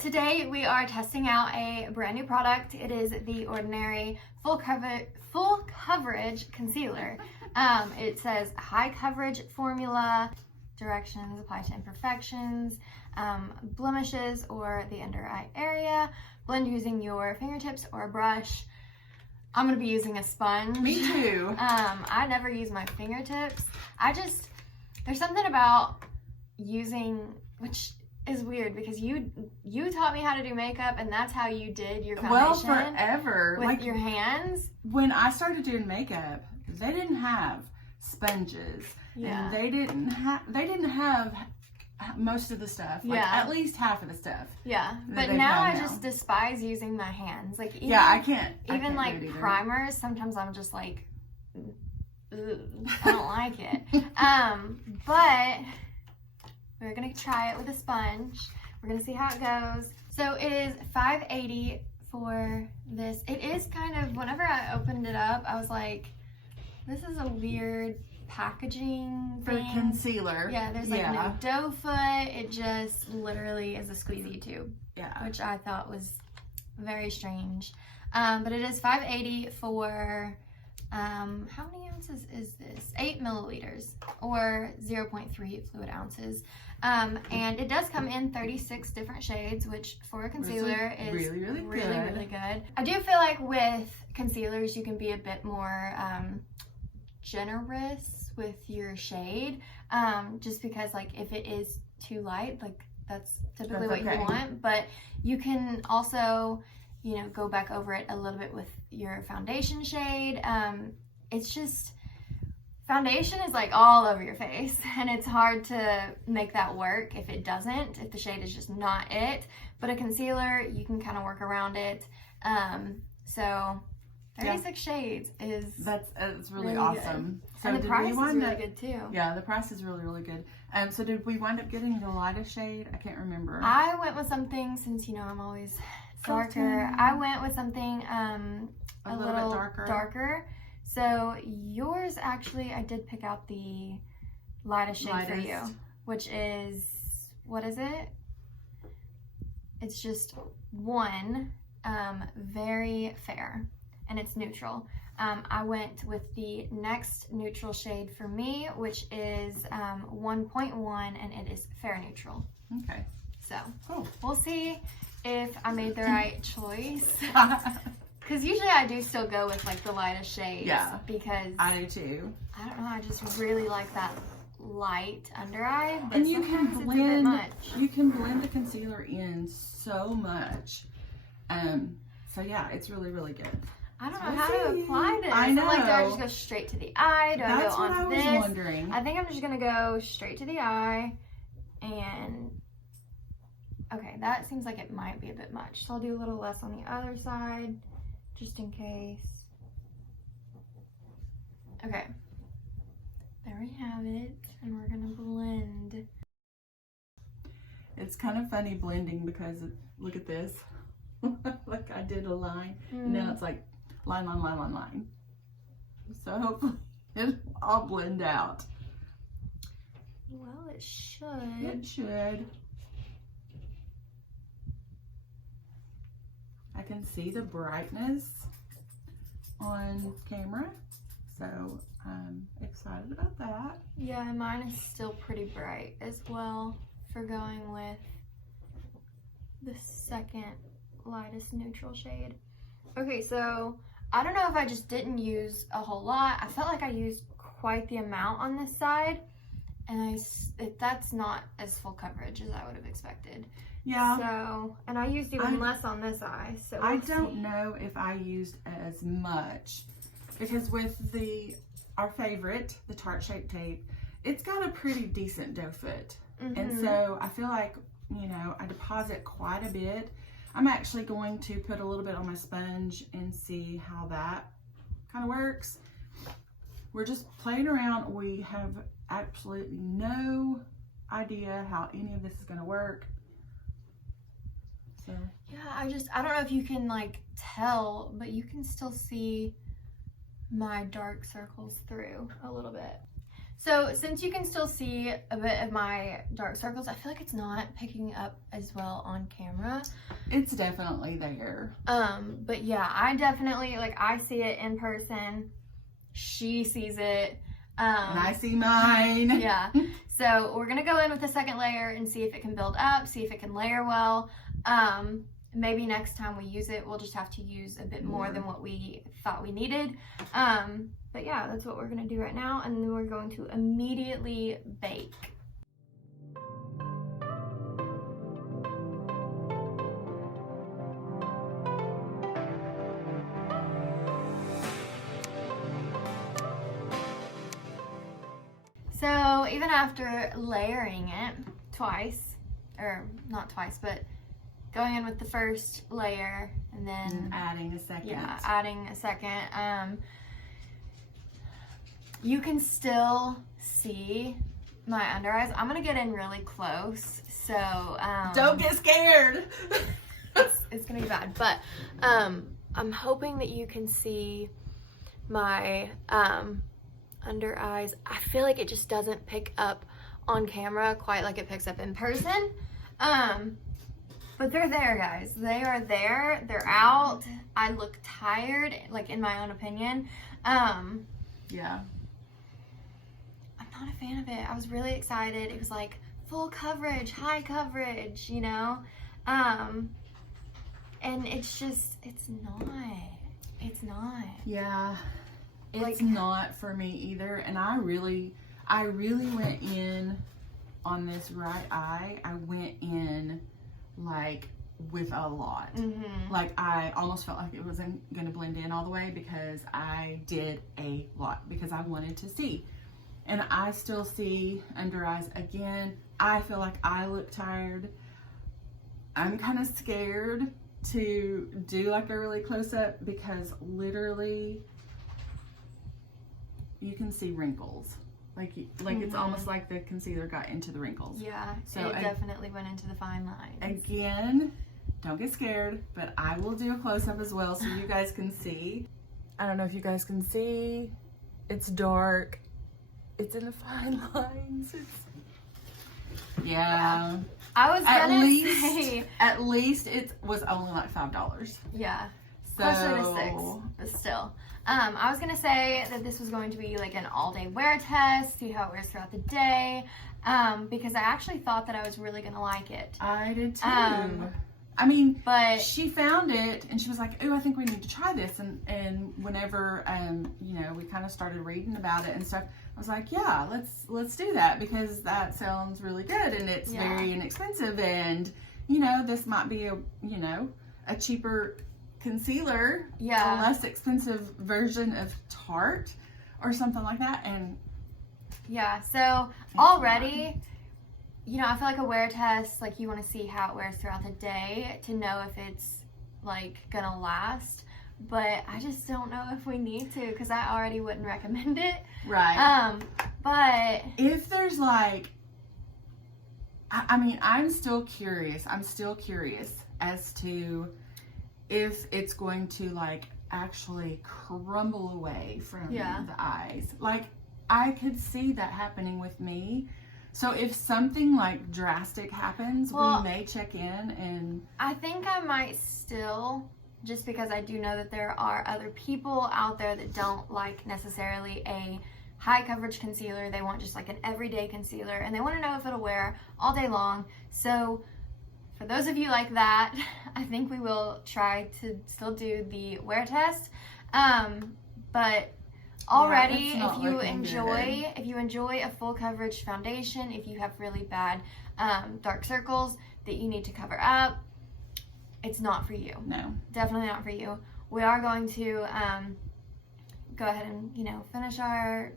today we are testing out a brand new product. It is the Ordinary Full Coverage Concealer. It says high coverage formula, directions apply to imperfections, blemishes or the under eye area. Blend using your fingertips or a brush. I'm gonna be using a sponge. Me too. I never use my fingertips. There's something about using, which is weird because you taught me how to do makeup and that's how you did your foundation. Well, forever. With like your hands. When I started doing makeup, they didn't have sponges. Yeah. And they didn't have most of the stuff. Like at least half of the stuff. Yeah. But now I just despise using my hands. Like even, yeah, I can't. Even I can't like primers, sometimes I'm just like, ugh, I don't like it. But we're gonna try it with a sponge. We're gonna see how it goes. So it is $5.80 for this. It is kind of, whenever I opened it up, I was like, this is a weird packaging for thing. Concealer. Yeah, there's like no doe foot. It just literally is a squeezy tube. Yeah. Which I thought was very strange. But it is $5.80 for, how many ounces is this? 8 milliliters or 0.3 fluid ounces. And it does come in 36 different shades, which for a concealer is really good. I do feel like with concealers, you can be a bit more generous with your shade, just because like if it is too light, like that's typically what you want, but you can also, you know, go back over it a little bit with your foundation shade. It's just, foundation is like all over your face and it's hard to make that work if it doesn't, if the shade is just not it. But a concealer, you can kind of work around it. So 36 shades is it's really awesome. Good. So and the price is really good too. Yeah, the price is really good. So did we wind up getting the lightest shade? I can't remember. I went with something, since you know I'm always darker. I went with something a little bit darker. So yours, actually, I did pick out the lightest shade for you, which is, what is it? It's just one, very fair, and it's neutral. I went with the next neutral shade for me, which is 1.1, and it is fair neutral. Okay. So we'll see if I made the right choice. Because usually I do still go with like the lightest shades. Yeah. Because I do too. I don't know, I just really like that light under eye. But and you can blend. It's a bit much. You can blend the concealer in so much. So yeah, it's really good. I don't know how to apply this. I know. Like, do I just go straight to the eye? Do I go onto this? That's what I was wondering. I think I'm just gonna go straight to the eye, and okay, that seems like it might be a bit much. So I'll do a little less on the other side, just in case. Okay, there we have it, and we're gonna blend. It's kind of funny blending because look at this. Like I did a line, and now it's like line. So hopefully it'll all blend out. Well, it should. It should. I can see the brightness on camera, so I'm excited about that. Yeah, mine is still pretty bright as well for going with the second lightest neutral shade. Okay, so I don't know if I just didn't use a whole lot. I felt like I used quite the amount on this side, and that's not as full coverage as I would have expected. Yeah. So, and I used even less on this eye. So I don't know if I used as much, because with our favorite, the Tarte Shape Tape, it's got a pretty decent doe foot. And so I feel like, you know, I deposit quite a bit. I'm actually going to put a little bit on my sponge and see how that kind of works. We're just playing around. We have absolutely no idea how any of this is going to work. So yeah, I don't know if you can like tell, but you can still see my dark circles through a little bit. So since you can still see a bit of my dark circles, I feel like it's not picking up as well on camera. It's definitely there. But yeah, I definitely, like, I see it in person. She sees it. And I see mine. Yeah. So we're gonna go in with the second layer and see if it can build up, see if it can layer well. Maybe next time we use it, we'll just have to use a bit more than what we thought we needed. But yeah, that's what we're gonna do right now, and then we're going to immediately bake. So even after layering it twice, or not twice, but going in with the first layer and then adding a second. Yeah, adding a second. You can still see my under eyes. I'm gonna get in really close, so don't get scared. it's gonna be bad, but I'm hoping that you can see my under eyes. I feel like it just doesn't pick up on camera quite like it picks up in person. But they're there, guys. They are there. They're out. I look tired, like, in my own opinion. Yeah. I'm not a fan of it. I was really excited. It was like full coverage, high coverage, you know? And it's just, it's not. Yeah. It's Like, not for me either. And I really went in on this right eye. I went in like with a lot. Mm-hmm. Like I almost felt like it wasn't going to blend in all the way because I did a lot because I wanted to see. And I still see under eyes again. I feel like I look tired. I'm kind of scared to do like a really close up because literally you can see wrinkles. Like it's almost like the concealer got into the wrinkles. Yeah, so it definitely went into the fine lines. Again, don't get scared, but I will do a close-up as well so you guys can see. I don't know if you guys can see. It's dark. It's in the fine lines. Yeah. I was gonna say. At least it was only like $5. Yeah. So, closer to $6, but still. I was gonna say that this was going to be like an all-day wear test, see how it wears throughout the day, because I actually thought that I was really gonna like it. I did too. I mean, but she found it and she was like, "Oh, I think we need to try this." And whenever you know, we kind of started reading about it and stuff, I was like, "Yeah, let's do that because that sounds really good and it's very inexpensive and you know, this might be a cheaper concealer, a less expensive version of Tarte or something like that." And yeah, so already, you know, I feel like a wear test, like you want to see how it wears throughout the day to know if it's like gonna last, but I just don't know if we need to because I already wouldn't recommend it. Right. But if there's like, I mean, I'm still curious as to if it's going to like actually crumble away from the eyes. Like I could see that happening with me. So if something like drastic happens, we may check in and... I think I might still, just because I do know that there are other people out there that don't like necessarily a high coverage concealer. They want just like an everyday concealer and they want to know if it'll wear all day long. So for those of you like that, I think we will try to still do the wear test. But already, if you enjoy a full coverage foundation, if you have really bad dark circles that you need to cover up, it's not for you. No, definitely not for you. We are going to go ahead and, you know, finish our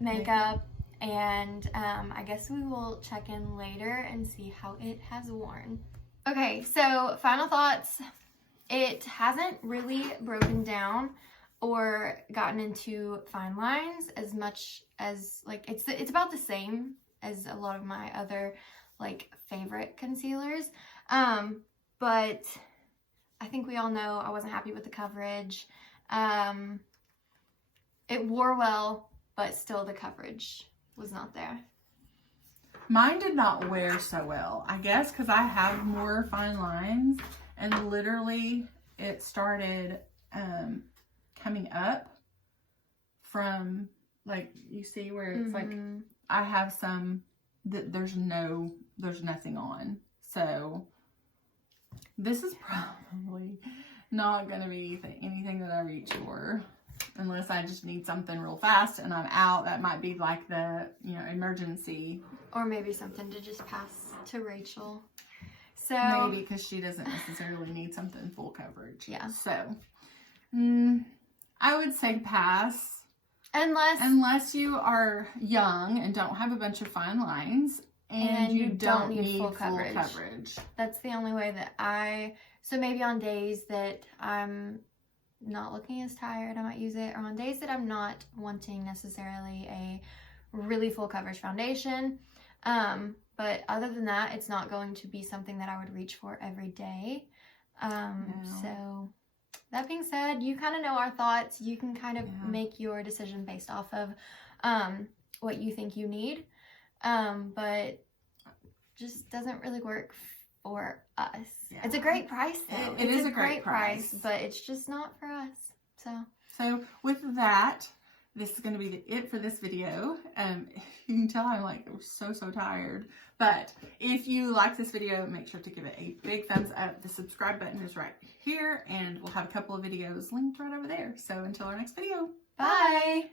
makeup. And I guess we will check in later and see how it has worn. Okay, so final thoughts. It hasn't really broken down or gotten into fine lines as much as, like, it's about the same as a lot of my other like favorite concealers. But I think we all know I wasn't happy with the coverage. It wore well. but still the coverage was not there. Mine did not wear so well, I guess, because I have more fine lines, and literally it started coming up from, like, you see where it's like, I have some that there's nothing on. So this is probably not going to be anything that I reach for. Unless I just need something real fast and I'm out. That might be like the, emergency. Or maybe something to just pass to Rachel. So maybe because she doesn't necessarily need something full coverage. Yeah. So, I would say pass. Unless you are young and don't have a bunch of fine lines and you don't need full coverage. That's the only way that so maybe on days that I'm not looking as tired, I might use it, or on days that I'm not wanting necessarily a really full coverage foundation. But other than that, it's not going to be something that I would reach for every day. No. So that being said, you kind of know our thoughts. You can kind of make your decision based off of what you think you need. But just doesn't really work for us. Yeah. It's a great price though. It is a great price, but it's just not for us. So with that, this is going to be it for this video. You can tell I'm like so tired. But if you like this video, make sure to give it a big thumbs up. The subscribe button is right here, and we'll have a couple of videos linked right over there. So until our next video, bye.